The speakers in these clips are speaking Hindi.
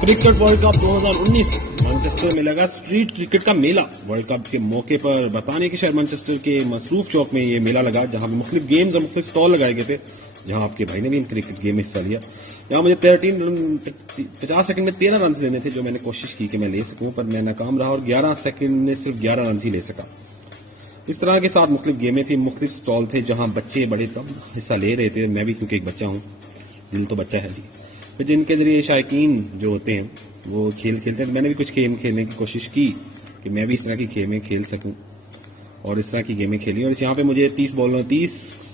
क्रिकेट वर्ल्ड कप 2019 मैनचेस्टर में लगा स्ट्रीट क्रिकेट का मेला। वर्ल्ड कप के मौके पर बताने के शहर मैनचेस्टर के मसरूफ चौक में ये मेला लगा, जहां पे मुख्तलिफ गेम्स और मुख्तलिफ स्टॉल लगाए गए थे, जहां आपके भाई ने भी इन क्रिकेट गेम में हिस्सा लिया। यहाँ मुझे 50 सेकंड में 13 रन लेने थे, जो मैंने कोशिश की कि मैं ले सकूं, पर मैं नाकाम रहा और 11 सेकंड में सिर्फ 11 रन ही ले सका। इस तरह के साथ मुख्तलिफ गेमें थी, मुख्तलिफ स्टॉल थे, जहां बच्चे बड़े कम हिस्सा ले रहे थे। मैं भी क्योंकि एक बच्चा हूँ, दिल तो बच्चा है जी, जिनके जरिए शायकीन जो होते हैं वो खेल खेलते हैं। तो मैंने भी कुछ गेम खेलने की कोशिश की कि मैं भी इस तरह की गेमें खेल सकूं, और इस तरह की गेमें खेली। और यहाँ पे मुझे 30 बॉल में 30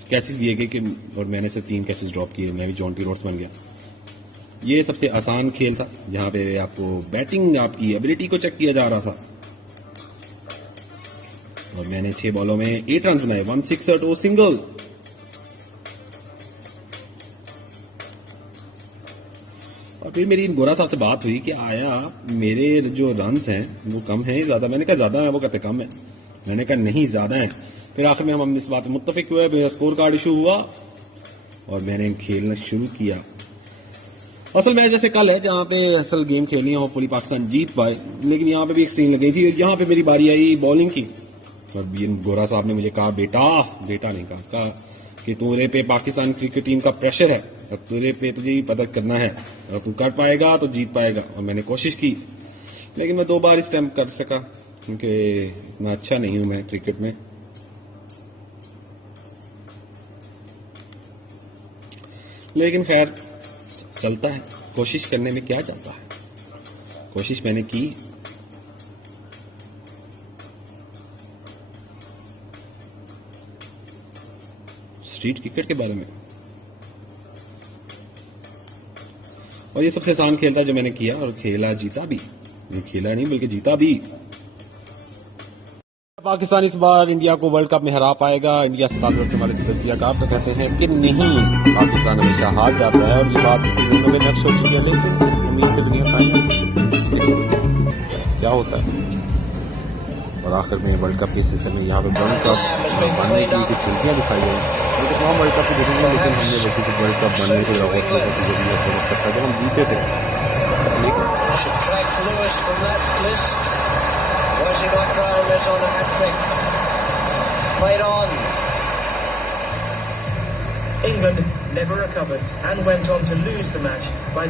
कैचेस दिए गए कि, और मैंने से 3 कैचेस ड्रॉप किए। मैं भी जॉन्टी रोड्स बन गया। ये सबसे आसान खेल था, जहाँ पे आपको बैटिंग आपकी एबिलिटी को चेक किया जा रहा था। और मैंने 6 बॉलों में 8 रन बनाए, 1 6 और 2 सिंगल। और फिर मेरी गोरा साहब से बात हुई कि आया मेरे जो रन्स हैं वो कम हैं ज्यादा। मैंने कहा ज्यादा है, वो कहते कम है। मैंने कहा नहीं ज्यादा है। फिर आखिर में हम इस बात में मुत्तफिक हुए, मेरा स्कोर कार्ड इशू हुआ और मैंने खेलना शुरू किया। असल मैच जैसे कल है, जहाँ पे असल गेम खेलनी है, होपफुली पाकिस्तान जीत पाए, लेकिन यहाँ पे भी एक स्क्रीन लगी थी और यहाँ पे मेरी बारी आई बॉलिंग की। और गोरा साहब ने मुझे कहा, बेटा नहीं कहा कि तेरे पे पाकिस्तान क्रिकेट टीम का प्रेशर है और तेरे पे तुझे ही पदक करना है, और तू कर पाएगा तो जीत पाएगा। और मैंने कोशिश की, लेकिन मैं 2 बार स्टैम्प कर सका, क्योंकि इतना अच्छा नहीं हूं मैं क्रिकेट में। लेकिन खैर चलता है, कोशिश करने में क्या जाता है। कोशिश मैंने की। स्ट्रीट क्रिकेट के बारे में, और ये सबसे आसान खेल था जो मैंने किया, और खेला जीता भी। खेला नहीं बल्कि जीता भी। पाकिस्तान इस बार इंडिया को वर्ल्ड कप में हरा पाएगा। इंडिया से ताल्लुक रखने वाले तजियाकार तो कहते हैं कि नहीं, पाकिस्तान हमेशा हार जाता है, और ये बात इसके दिनों में नक्श हो चुकी है। लेकिन उम्मीद की दुनिया खाई क्या होता है। और आखिर में वर्ल्ड कप के सिलसिले में यहाँ पे वर्ल्ड कप बनने की कुछ चिंतियाँ दिखाई गई। तमाम वर्ल्ड कप की जरूरत, लेकिन हमने देखी कि वर्ल्ड कप बनने के हौसले की जरूरत करता है। जब हम जीते थे, England never recovered and went on to lose the match by